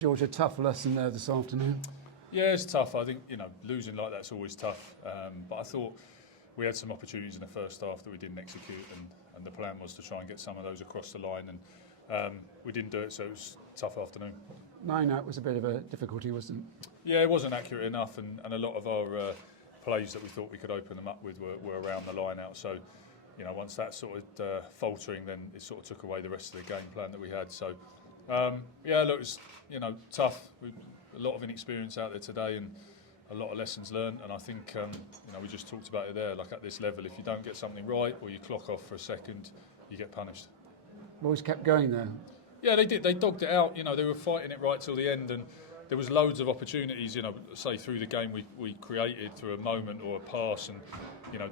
George, a tough lesson there this afternoon. Yeah, it's tough. I think, losing like that's always tough. But I thought we had some opportunities in the first half that we didn't execute, and the plan was to try and get some of those across the line, and we didn't do it, so it was a tough afternoon. 9-out was a bit of a difficulty, wasn't it? Yeah, it wasn't accurate enough, and a lot of our plays that we thought we could open them up with were around the line out. So, once that sort of faltering, then it sort of took away the rest of the game plan that we had. So, yeah, look, it was tough. A lot of inexperience out there today, and a lot of lessons learned. And I think we just talked about it there. Like at this level, if you don't get something right or you clock off for a second, you get punished. Boys kept going there. Yeah, they did. They dogged it out. They were fighting it right till the end, and there was loads of opportunities. Say through the game we created through a moment or a pass, and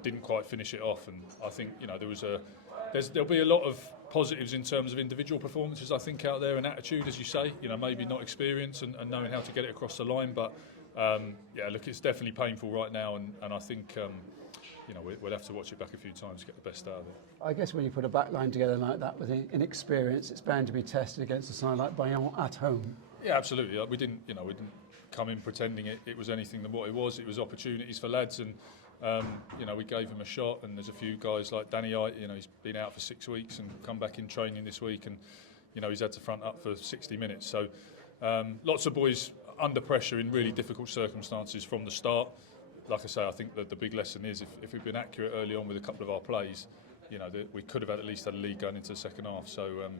didn't quite finish it off. And I think there'll be a lot of positives in terms of individual performances, I think, out there, and attitude, as you say. Maybe not experience and knowing how to get it across the line, but yeah, look, it's definitely painful right now, and I think we'll have to watch it back a few times to get the best out of it. I guess when you put a back line together like that with inexperience, it's bound to be tested against a side like Bayonne at home. Yeah, absolutely. We didn't come in pretending it was anything than what it was. It was opportunities for lads, and we gave him a shot. And there's a few guys like Danny, he's been out for 6 weeks and come back in training this week, and he's had to front up for 60 minutes. So lots of boys under pressure in really difficult circumstances from the start. Like I say, I think that the big lesson is if we've been accurate early on with a couple of our plays, we could have at least had a lead going into the second half. So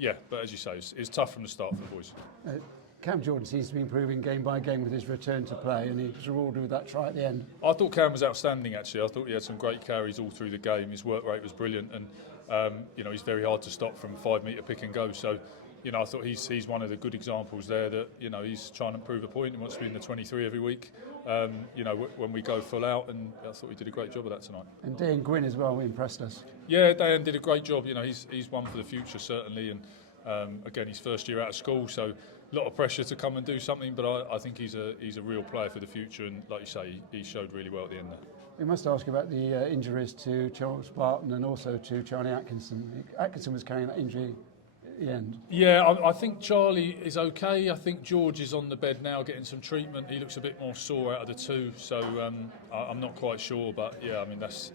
yeah, but as you say, it's tough from the start for the boys. Cam Jordan seems to be improving game by game with his return to play, and he was rewarded with that try at the end. I thought Cam was outstanding, actually. I thought he had some great carries all through the game. His work rate was brilliant, and he's very hard to stop from 5 metre pick and go. So I thought he's one of the good examples there that he's trying to prove a point. He wants to be in the 23 every week. When we go full out, and I thought he did a great job of that tonight. And Gwyn as well impressed us. Yeah, Dayan did a great job. He's one for the future certainly, and again, his first year out of school, so a lot of pressure to come and do something. But I think he's a real player for the future, and like you say, he showed really well at the end there. We must ask you about the injuries to Charles Barton and also to Charlie Atkinson. Atkinson was carrying that injury at the end. Yeah, I think Charlie is okay. I think George is on the bed now getting some treatment. He looks a bit more sore out of the two, so I'm not quite sure. But yeah, I mean that's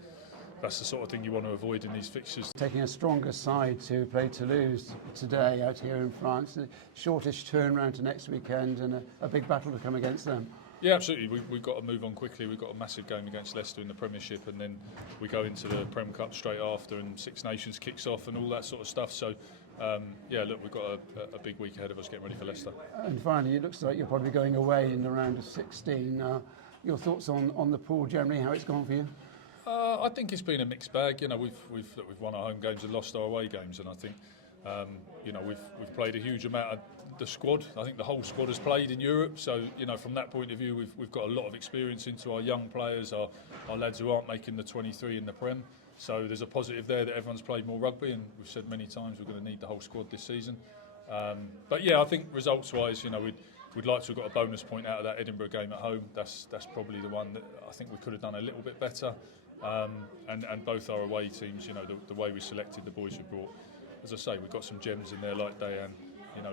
the sort of thing you want to avoid in these fixtures. Taking a stronger side to play Toulouse today out here in France. The shortish turnaround to next weekend, and a big battle to come against them. Yeah, absolutely. We've got to move on quickly. We've got a massive game against Leicester in the Premiership, and then we go into the Prem Cup straight after, and Six Nations kicks off and all that sort of stuff. So, yeah, look, we've got a big week ahead of us getting ready for Leicester. And finally, it looks like you're probably going away in the round of 16. Your thoughts on the pool generally, how it's gone for you? I think it's been a mixed bag. We've won our home games and lost our away games, and I think we've played a huge amount of the squad. I think the whole squad has played in Europe, so from that point of view, we've got a lot of experience into our young players, our lads who aren't making the 23 in the Prem. So there's a positive there that everyone's played more rugby, and we've said many times we're going to need the whole squad this season. But yeah, I think results-wise, we'd like to have got a bonus point out of that Edinburgh game at home. That's probably the one that I think we could have done a little bit better. And both our away teams, the way we selected the boys we brought, as I say, we've got some gems in there like Dayan,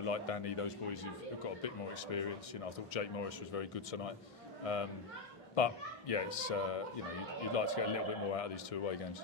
like Danny, those boys who've got a bit more experience. I thought Jake Morris was very good tonight. But yeah, it's you'd like to get a little bit more out of these two away games.